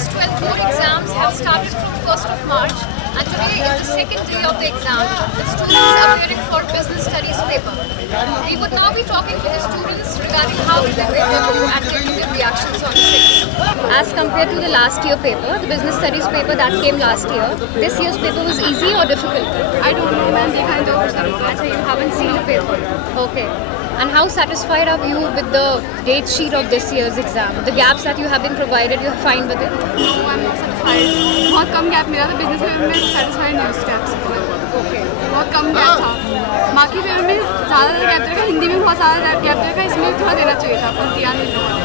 Class 12 board exams have started from 1st of March, and today is the second day of the exam with students appearing for business studies paper. We would now be talking to the students regarding how they prepared and getting their reactions on the same. As compared to the last year paper, the business studies paper that came last year, this year's paper was easy or difficult? I don't know, man. They kind of So you haven't seen the paper. Okay. And how satisfied are you with the date sheet of this year's exam? The gaps that you have been provided, you're fine with it? No, I'm not satisfied. बहुत कम gap मिला था business paper में satisfied नहीं उस gap से Okay. बहुत कम gap था बाकी पेपर में ज़्यादा गैप देखा हिंदी में बहुत ज़्यादा गैप देखा इसमें थोड़ा देना चाहिए था पर दिया नहीं लोगों ने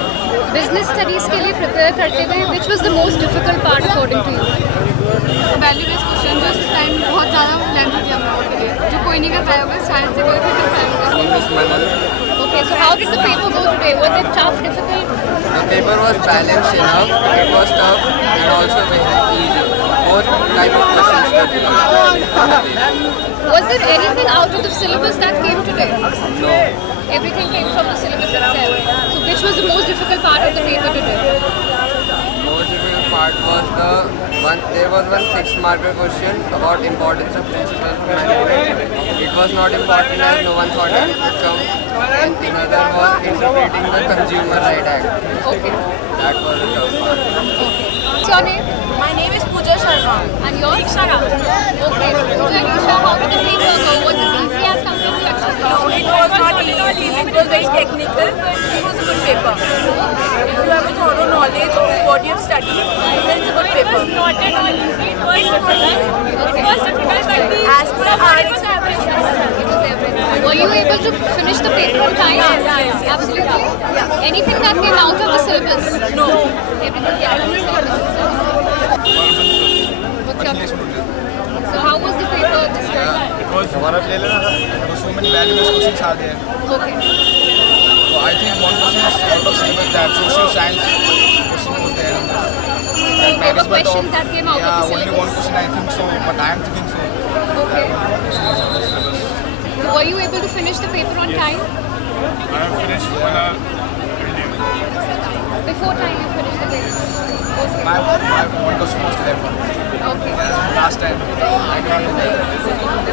Business studies के लिए prepare करते हुए, which was the most difficult part according to you? Value based question जो इस टाइम बहुत ज़्यादा लेंथी थी हम लोगों के लिए जो कोई नहीं कर पाया होगा शायद से कोई भी कर पाएगा Okay, so how did the paper go today? Was it tough, difficult? The paper was balanced enough, it was tough and also very easy. Both type of questions that we Was there anything out of the syllabus that came today? No. Everything came from the syllabus itself. So which was the most difficult part of the paper today? Most difficult part was there was one 6-marker question about importance of principal management. It was not important as no one thought it would come. And another was interpreting the Consumer Right Act. Okay. That was a tough part. What's your name? My name is Pooja Sharma. And yours? Ikshara. Okay. So Ikshara, how did the paper go? Was it easy as compared to exercise? No, it was not easy. It was very technical, but it was a good paper. If you have a thorough knowledge of what you have studied, then it's a good paper. It was not at all easy. It was difficult. It was difficult, but as per our expectations. It was everything. Were you able to finish the paper on time? Yes. Absolutely? Yeah. Anything that came out of the syllabus? No. Everything came out of the syllabus. What's your So how was the paper this time? हमारा ले लेना था तो so many valuable questions are there. Okay. So I think one question is out of syllabus that social science question was there. There were questions that came out Yeah, of the only syllabus. one question I think so, but I am thinking so. Okay. Question was out of syllabus. Were you able to finish the paper on time? I have finished 1 hour. Before time you finished the paper? Okay. My one question was left. Okay. Last time I got it.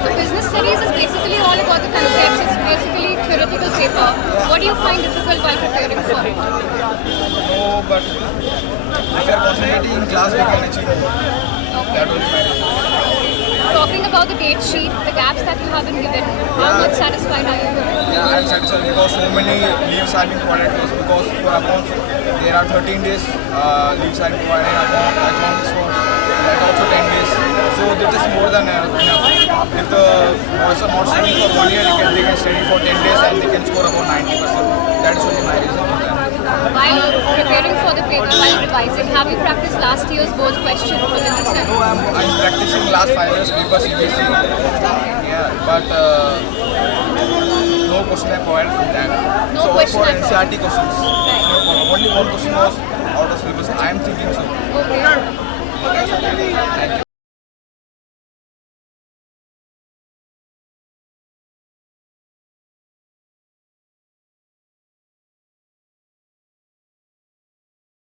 So business studies is basically all about the concepts. It's basically theoretical paper. What do you find difficult while preparing for it? No, but if you are concentrating in class, we can achieve more. That will be my reason. Talking about the date sheet, the gaps that you have been given, how much satisfied are you with it? Yeah, I am satisfied because so many leaves have been provided to us because for accounts there are 13 days leaves are provided accounts for that also 10 days. So that is more than enough. If the boys are not studying for 1 year, they can study for 10 days and they can score about 90%. That is only my reason for that. While preparing for the paper, while revising, have you practiced last year's board question for business studies? No, I'm practicing last 5 years paper CBSE. Yeah, but no question I provided from that. No so question for I NCRT questions, Right. only one question was out of syllabus. I am thinking so. Okay. Thank you.